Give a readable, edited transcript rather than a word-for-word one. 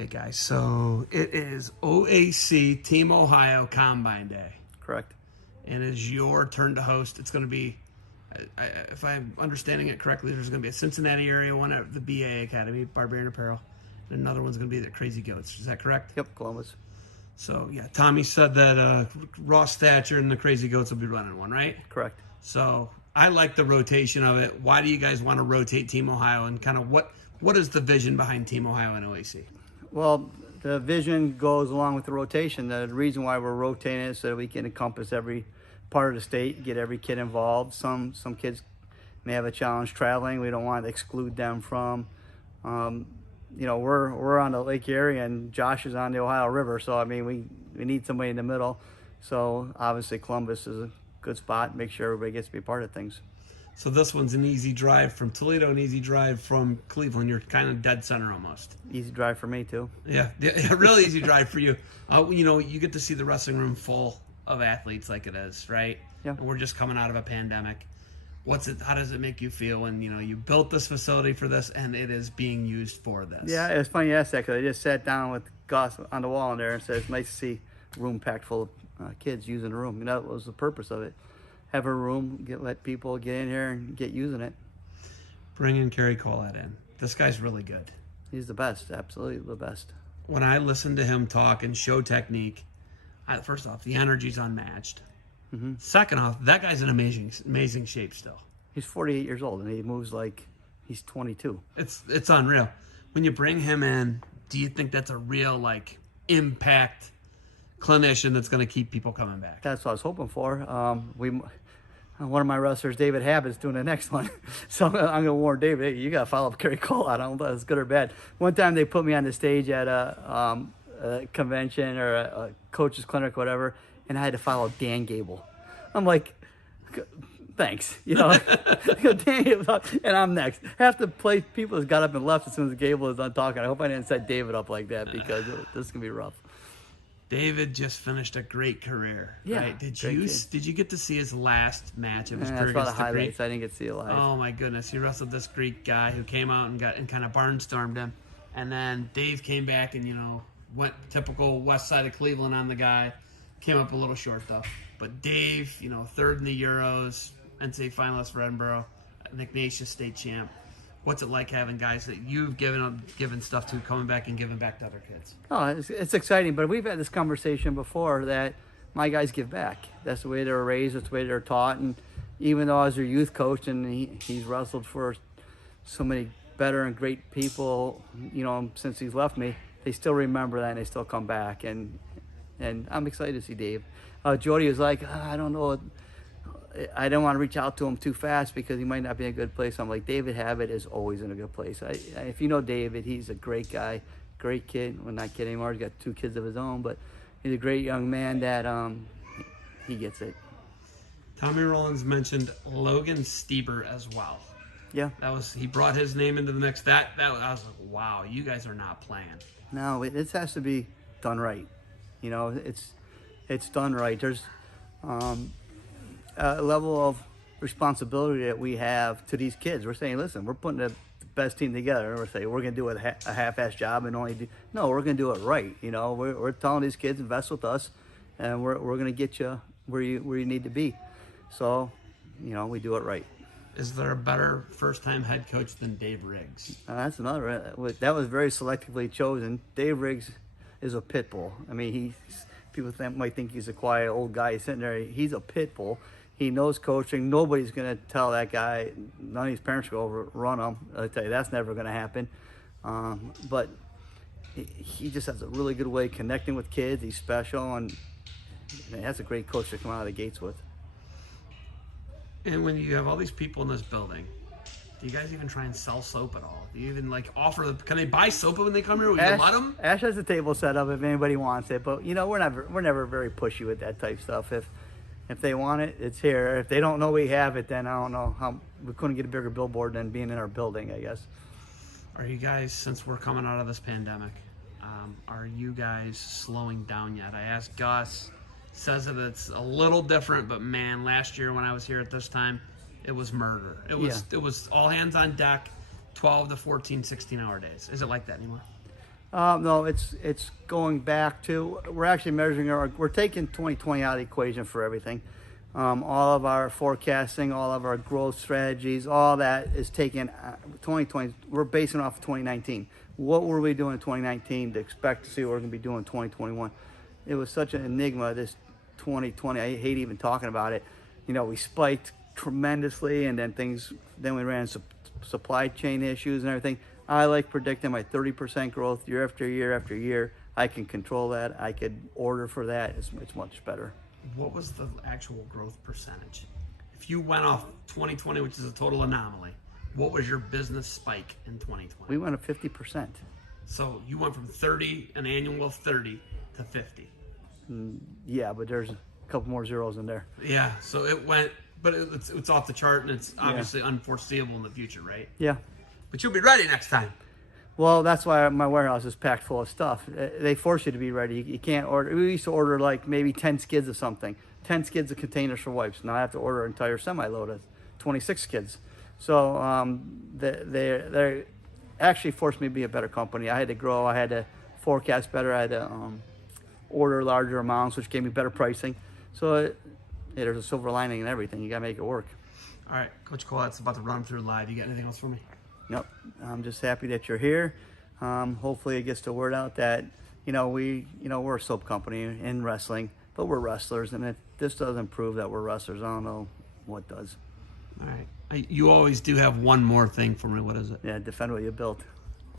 Okay, guys, so it is OAC Team Ohio Combine Day. Correct. And it is your turn to host. It's going to be, if I'm understanding it correctly, there's going to be a Cincinnati area one at the BA Academy, Barbarian Apparel, and another one's going to be the Crazy Goats. Is that correct? Yep, Columbus. So, yeah, Tommy said that Ross Thatcher and the Crazy Goats will be running one, right? Correct. So I like the rotation of it. Why do you guys want to rotate Team Ohio, and kind of what is the vision behind Team Ohio and OAC? Well, the vision goes along with the rotation. The reason why we're rotating is so that we can encompass every part of the state, get every kid involved. Some kids may have a challenge traveling. We don't want to exclude them from. We're on the Lake Erie, and Josh is on the Ohio River. So I mean, we need somebody in the middle. So obviously Columbus is a good spot. Make sure everybody gets to be part of things. So this one's an easy drive from Toledo, an easy drive from Cleveland. You're kind of dead center almost. Easy drive for me too. Yeah, really easy drive for you. You get to see the wrestling room full of athletes like it is, right? Yeah. And we're just coming out of a pandemic. How does it make you feel when you built this facility for this and it is being used for this? Yeah, it's funny you asked that, because I just sat down with Gus on the wall in there and said it's nice to see a room packed full of kids using the room. That was the purpose of it. Have a room, let people get in here and get using it. Bring in Cary Kolat in. This guy's really good. He's the best, absolutely the best. When I listen to him talk and show technique, first off, the energy's unmatched. Mm-hmm. Second off, that guy's in amazing shape still. He's 48 years old and he moves like he's 22. It's unreal. When you bring him in, do you think that's a real impact clinician that's going to keep people coming back? That's what I was hoping for. One of my wrestlers, David Habbett's doing the next one. So I'm going to warn David, hey, you got to follow up Cary Kolat. I don't know if it's good or bad. One time they put me on the stage at a convention or a coach's clinic or whatever, and I had to follow Dan Gable. I'm like, thanks. Dan Gable, and I'm next. Half the place people just got up and left as soon as Gable was done talking. I hope I didn't set David up like that, because this is going to be rough. David just finished a great career. Yeah, right? Did you get to see his last match of his career? That's about the against the highlights. Greek? I didn't get to see it live. Oh my goodness, he wrestled this Greek guy who came out and kind of barnstormed him, and then Dave came back and went typical west side of Cleveland on the guy. Came up a little short though, but Dave, third in the Euros, NCAA finalist for Edinburgh, Ignatius state champ. What's it like having guys that you've given stuff to coming back and giving back to other kids? Oh, it's exciting, but we've had this conversation before that my guys give back. That's the way they were raised, that's the way they're taught, and even though I was their youth coach and he's wrestled for so many better and great people, since he's left me, they still remember that and they still come back, and I'm excited to see Dave. Jody was like, I don't know, I don't want to reach out to him too fast because he might not be in a good place. I'm like, David Habbett is always in a good place. If you know David, he's a great guy, great kid. Well, not kid anymore. He's got 2 kids of his own, but he's a great young man that he gets it. Tommy Rollins mentioned Logan Stieber as well. Yeah. He brought his name into the mix. I was like, wow, you guys are not playing. No, this has to be done right. It's done right. There's a level of responsibility that we have to these kids. We're saying, listen, we're putting the best team together, and we're saying we're going to do a half-ass job and we're going to do it right. We're telling these kids, invest with us, and we're going to get you where you need to be. So, we do it right. Is there a better first-time head coach than Dave Riggs? That's another. That was very selectively chosen. Dave Riggs is a pit bull. I mean, people might think he's a quiet old guy sitting there. He's a pit bull. He knows coaching. Nobody's going to tell that guy, none of his parents will overrun him. I'll tell you, that's never going to happen. But he just has a really good way of connecting with kids. He's special, and that's a great coach to come out of the gates with. And when you have all these people in this building, do you guys even try and sell soap at all? Do you even offer? Can they buy soap when they come here? Will you let them? Ash has a table set up if anybody wants it, but we're never very pushy with that type of stuff. If they want it, it's here. If they don't know we have it, then I don't know how we couldn't get a bigger billboard than being in our building, I guess. Are you guys, since we're coming out of this pandemic, are you guys slowing down yet? I asked Gus. Says that it's a little different, but man, last year when I was here at this time, it was murder. It was all hands on deck, 12 to 14, 16-hour days. Is it like that anymore? No, it's going back to, we're actually measuring we're taking 2020 out of the equation for everything. All of our forecasting, all of our growth strategies, all that is taken 2020. We're basing off of 2019. What were we doing in 2019 to expect to see what we're going to be doing in 2021? It was such an enigma, this 2020. I hate even talking about it. You know, we spiked tremendously, and then we ran supply chain issues and everything. I like predicting my 30% growth year after year after year. I can control that. I could order for that. It's much better. What was the actual growth percentage? If you went off 2020, which is a total anomaly, what was your business spike in 2020? We went up 50%. So you went from 30, an annual of 30 to 50. Yeah, but there's a couple more zeros in there. Yeah, so it went, but it's off the chart, and it's obviously unforeseeable in the future, right? Yeah. But you'll be ready next time. Well, that's why my warehouse is packed full of stuff. They force you to be ready. You can't order. We used to order like maybe 10 skids of something, 10 skids of containers for wipes. Now I have to order an entire semi-load of 26 skids. So they actually forced me to be a better company. I had to grow. I had to forecast better. I had to order larger amounts, which gave me better pricing. So there's a silver lining in everything. You got to make it work. All right, Coach Kolat's about to run through live. You got anything else for me? Nope. I'm just happy that you're here. Hopefully it gets the word out that, we're a soap company in wrestling, but we're wrestlers. And if this doesn't prove that we're wrestlers, I don't know what does. All right. You always do have one more thing for me. What is it? Yeah, defend what you built.